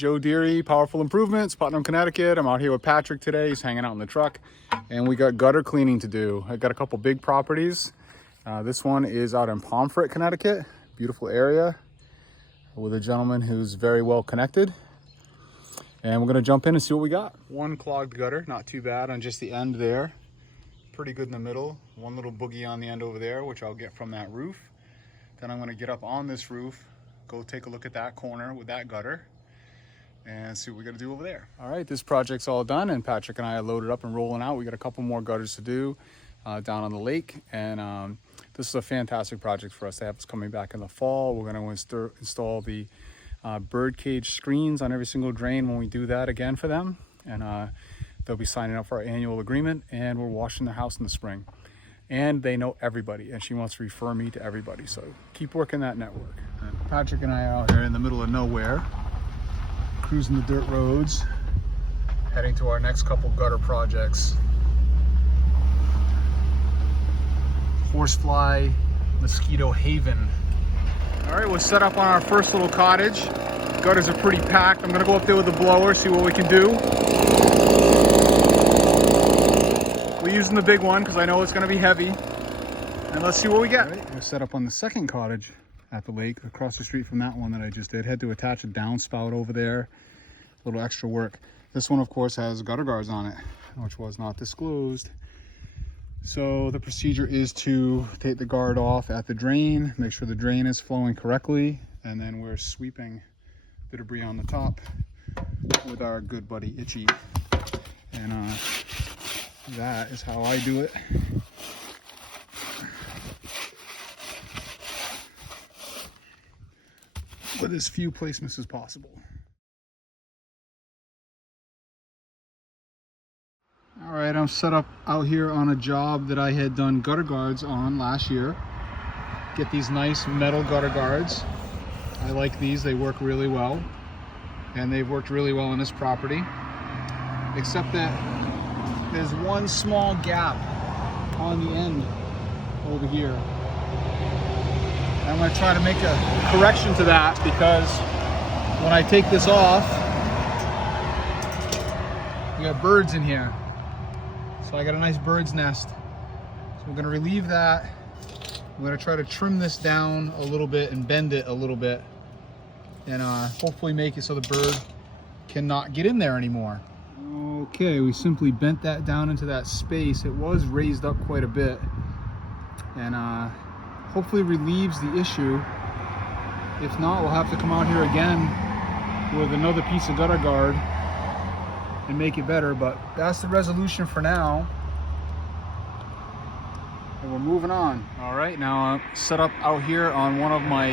Joe Deary, Powerful Improvements, Putnam, Connecticut. I'm out here with Patrick today. He's hanging out in the truck, and we got gutter cleaning to do. I got a couple big properties. This one is out in Pomfret, Connecticut. Beautiful area with a gentleman who's very well connected. And we're gonna jump in and see what we got. One clogged gutter, not too bad on just the end there. Pretty good in the middle. One little boogie on the end over there, which I'll get from that roof. Then I'm gonna get up on this roof, go take a look at that corner with that gutter and see what we gotta do over there. All right, this project's all done and Patrick and I are loaded up and rolling out. We got a couple more gutters to do down on the lake. And this is a fantastic project for us. They have us coming back in the fall. We're gonna install the bird cage screens on every single drain when we do that again for them. And they'll be signing up for our annual agreement, and we're washing their house in the spring. And they know everybody, and she wants to refer me to everybody. So keep working that network. Patrick and I are out here in the middle of nowhere, cruising the dirt roads, heading to our next couple gutter projects. Horsefly Mosquito Haven. All right, we're set up on our first little cottage. Gutters are pretty packed. I'm gonna go up there with the blower, see what we can do. We're using the big one because I know it's gonna be heavy. And let's see what we get. All right, we're set up on the second cottage at the lake, across the street from that one that I just did. Had to attach a downspout over there. A little extra work. This one, of course, has gutter guards on it, which was not disclosed. So the procedure is to take the guard off at the drain, make sure the drain is flowing correctly, and then we're sweeping the debris on the top with our good buddy Itchy. And that is how I do it. With as few placements as possible. All right, I'm set up out here on a job that I had done gutter guards on last year. Get these nice metal gutter guards. I like these, they work really well. And they've worked really well on this property. Except that there's one small gap on the end over here. I'm gonna try to make a correction to that because when I take this off, we got birds in here. So I got a nice bird's nest. So we're gonna relieve that. I'm gonna try to trim this down a little bit and bend it a little bit and hopefully make it so the bird cannot get in there anymore. Okay, we simply bent that down into that space. It was raised up quite a bit and hopefully relieves the issue. If not, we'll have to come out here again with another piece of gutter guard and make it better, but that's the resolution for now. And we're moving on. All right, now I'm set up out here on one of my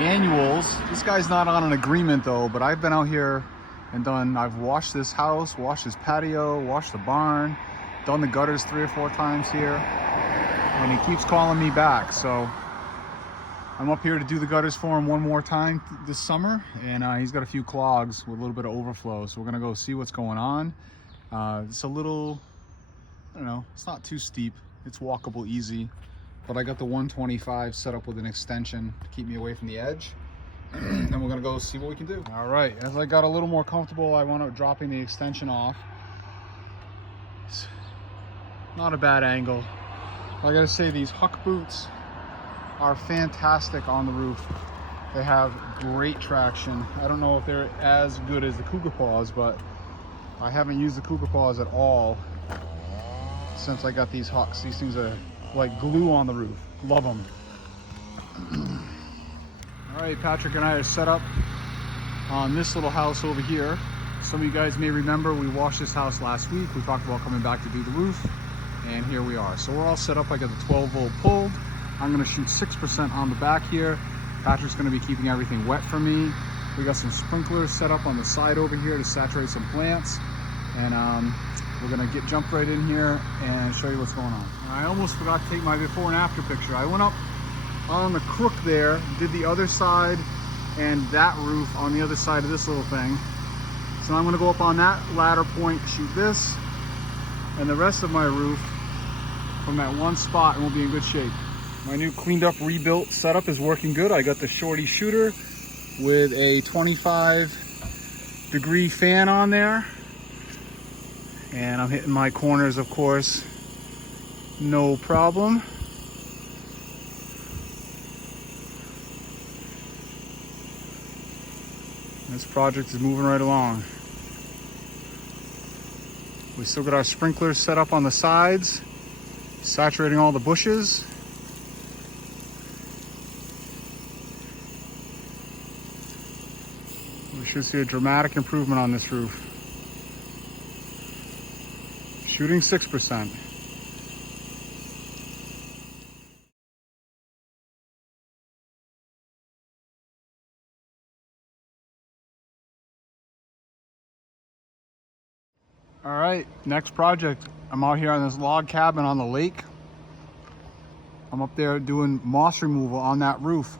annuals. This guy's not on an agreement though, but I've been out here and I've washed this house, washed this patio, washed the barn, done the gutters 3 or 4 times here, and he keeps calling me back. So I'm up here to do the gutters for him one more time this summer, and he's got a few clogs with a little bit of overflow. So we're gonna go see what's going on. It's a little, I don't know, it's not too steep. It's walkable easy, but I got the 125 set up with an extension to keep me away from the edge. And we're gonna go see what we can do. All right, as I got a little more comfortable, I wound up dropping the extension off. It's not a bad angle. I gotta say, these Huck boots are fantastic on the roof. They have great traction. I don't know if they're as good as the Cougar Paws, but I haven't used the Cougar Paws at all since I got these Hucks. These things are like glue on the roof. Love them. All right, Patrick and I are set up on this little house over here. Some of you guys may remember we washed this house last week. We talked about coming back to do the roof, and here we are. So we're all set up. I got the 12-volt pulled. I'm gonna shoot 6% on the back here. Patrick's gonna be keeping everything wet for me. We got some sprinklers set up on the side over here to saturate some plants. And we're gonna jump right in here and show you what's going on. I almost forgot to take my before and after picture. I went up on the crook there, did the other side and that roof on the other side of this little thing. So I'm gonna go up on that ladder point, shoot this, and the rest of my roof from that one spot, and we'll be in good shape. My new cleaned up, rebuilt setup is working good. I got the shorty shooter with a 25 degree fan on there. And I'm hitting my corners, of course, no problem. This project is moving right along. We still got our sprinklers set up on the sides, saturating all the bushes. We should see a dramatic improvement on this roof. Shooting 6%. All right, next project. I'm out here on this log cabin on the lake. I'm up there doing moss removal on that roof.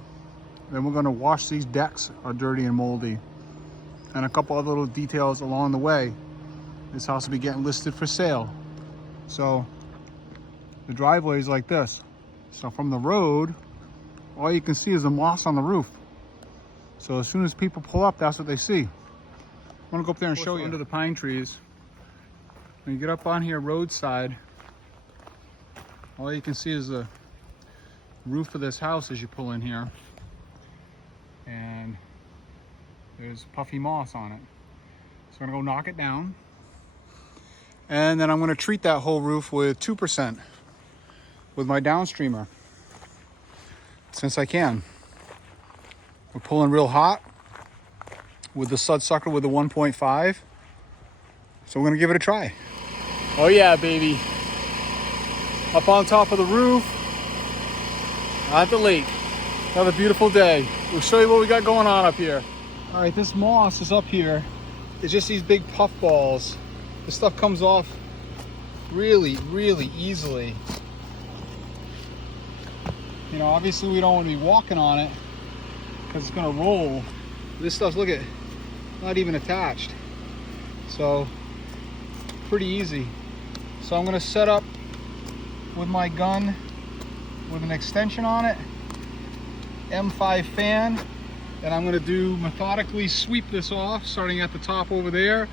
Then we're gonna wash these decks, are dirty and moldy. And a couple other little details along the way. This house will be getting listed for sale. So the driveway is like this. So from the road, all you can see is the moss on the roof. So as soon as people pull up, that's what they see. I'm gonna go up there and show you under the pine trees. When you get up on here roadside, all you can see is the roof of this house as you pull in here. And there's puffy moss on it. So I'm gonna go knock it down. And then I'm gonna treat that whole roof with 2% with my downstreamer, since I can. We're pulling real hot with the Sudsucker with the 1.5. So we're gonna give it a try. Oh yeah, baby. Up on top of the roof, at the lake. Another beautiful day. We'll show you what we got going on up here. All right, this moss is up here. It's just these big puff balls. This stuff comes off really, really easily. You know, obviously we don't want to be walking on it because it's gonna roll. This stuff's, look at, not even attached. So, pretty easy. So I'm gonna set up with my gun with an extension on it, M5 fan, and I'm gonna do methodically sweep this off, starting at the top over there.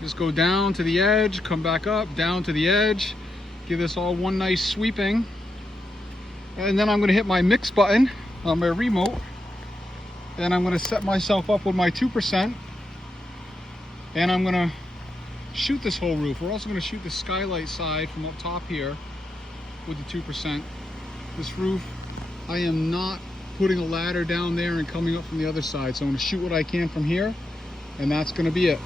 Just go down to the edge, come back up, down to the edge, give this all one nice sweeping. And then I'm gonna hit my mix button on my remote, and I'm gonna set myself up with my 2%, and I'm gonna shoot this whole roof. We're also gonna shoot the skylight side from up top here with the 2%. This roof, I am not putting a ladder down there and coming up from the other side. So I'm gonna shoot what I can from here, and that's gonna be it.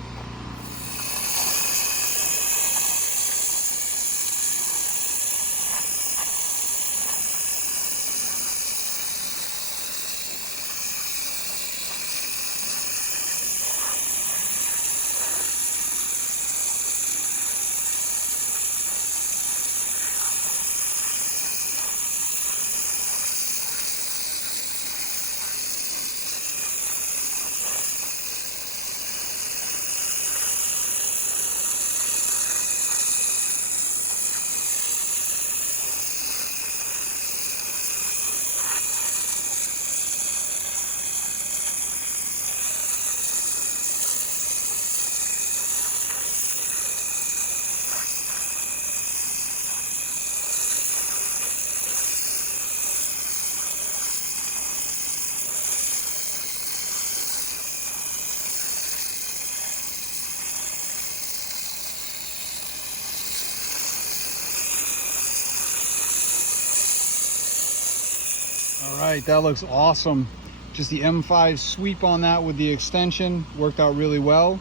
All right, that looks awesome. Just the M5 sweep on that with the extension worked out really well.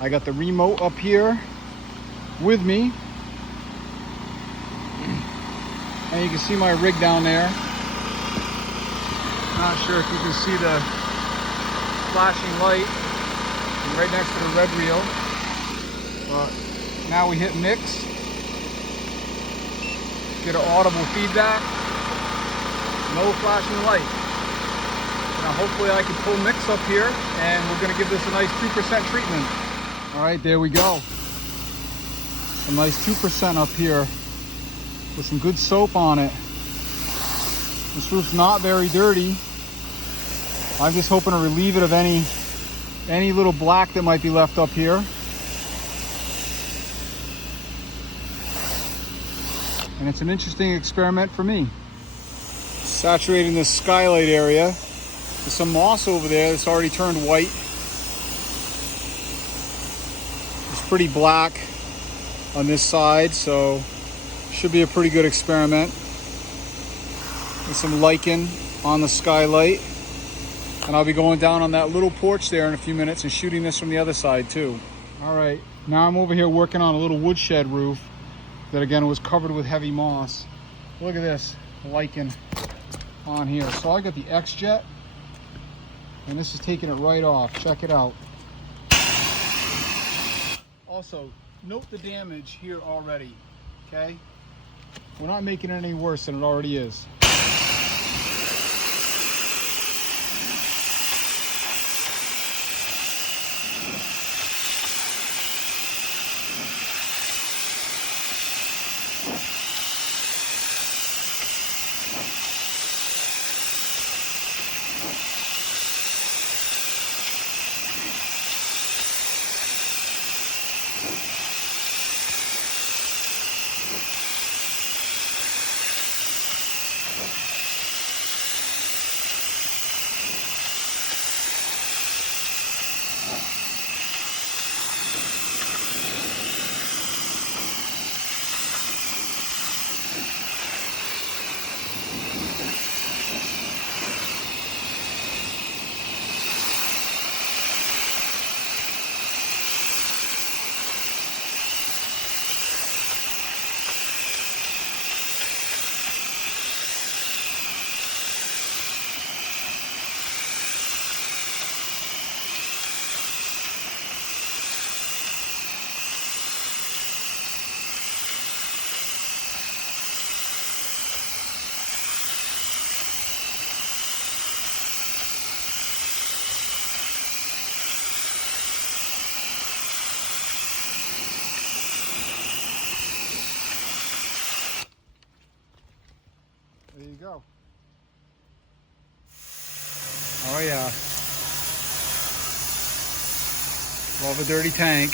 I got the remote up here with me. And you can see my rig down there. Not sure if you can see the flashing light right next to the red reel. But now we hit mix. Get an audible feedback. No flashing light. Now hopefully I can pull mix up here, and we're gonna give this a nice 2% treatment. All right, there we go. A nice 2% up here with some good soap on it. This roof's not very dirty. I'm just hoping to relieve it of any any little black that might be left up here. And it's an interesting experiment for me. Saturating this skylight area. There's some moss over there that's already turned white. It's pretty black on this side, so should be a pretty good experiment. With some lichen on the skylight. And I'll be going down on that little porch there in a few minutes and shooting this from the other side too. All right, now I'm over here working on a little woodshed roof that again was covered with heavy moss. Look at this lichen on here. So I got the X-Jet and this is taking it right off. Check it out. Also, note the damage here already, okay? We're not making it any worse than it already is. There you go. Oh yeah. Love a dirty tank.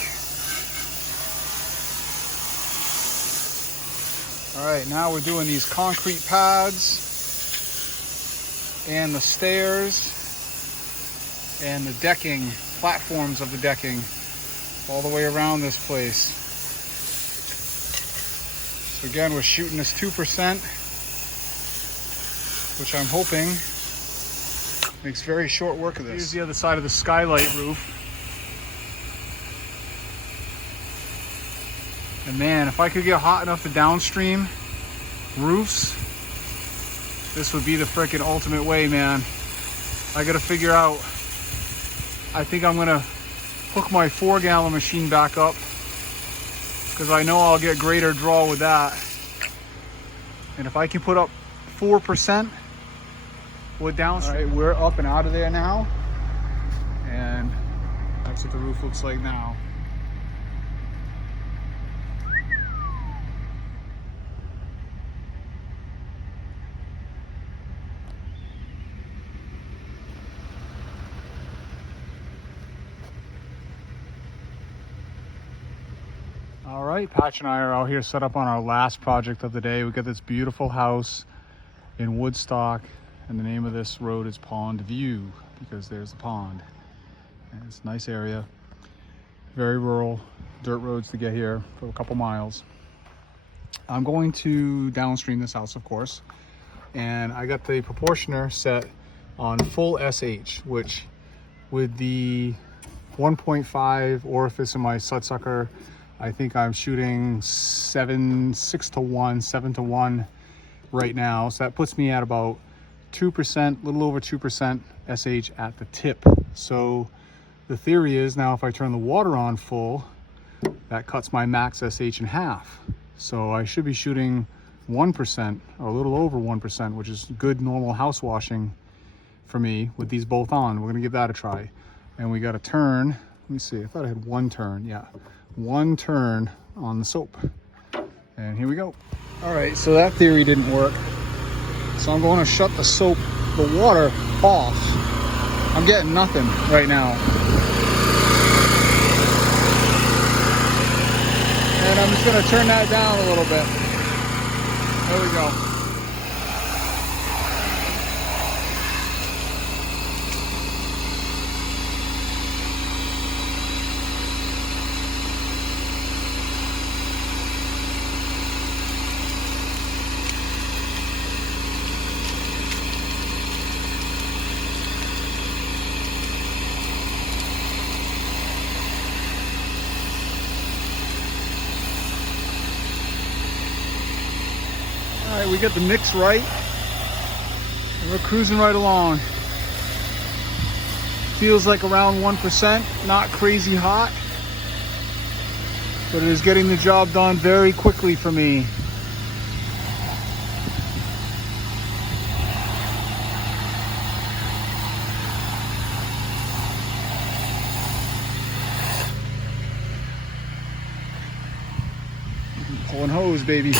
All right, now we're doing these concrete pads and the stairs and the decking, platforms of the decking all the way around this place. So again, we're shooting this 2%. Which I'm hoping makes very short work of this. Here's the other side of the skylight roof. And man, if I could get hot enough to downstream roofs, this would be the frickin' ultimate way, man. I gotta figure out, I think I'm gonna hook my 4-gallon machine back up because I know I'll get greater draw with that. And if I can put up 4%, we're down. All right, we're up and out of there now, and that's what the roof looks like now. All right, Patch and I are out here set up on our last project of the day. We got this beautiful house in Woodstock, and the name of this road is Pond View because there's the pond. And it's a nice area, very rural, dirt roads to get here for a couple miles. I'm going to downstream this house, of course, and I got the proportioner set on full SH, which with the 1.5 orifice in my Sudsucker, I think I'm shooting 7 to 1 right now. So that puts me at about 2%, little over 2% SH at the tip. So the theory is now if I turn the water on full, that cuts my max SH in half. So I should be shooting 1% or a little over 1%, which is good normal house washing for me with these both on. We're gonna give that a try. And we got a turn, let me see, I thought I had one turn, yeah. One turn on the soap. And here we go. All right, so that theory didn't work. So I'm going to shut the water off. I'm getting nothing right now. And I'm just gonna turn that down a little bit. There we go. All right, we got the mix right, and we're cruising right along. Feels like around 1%, not crazy hot, but it is getting the job done very quickly for me. Pulling hose, baby.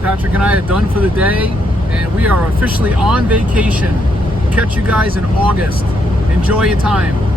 Patrick and I are done for the day, and we are officially on vacation. Catch you guys in August. Enjoy your time.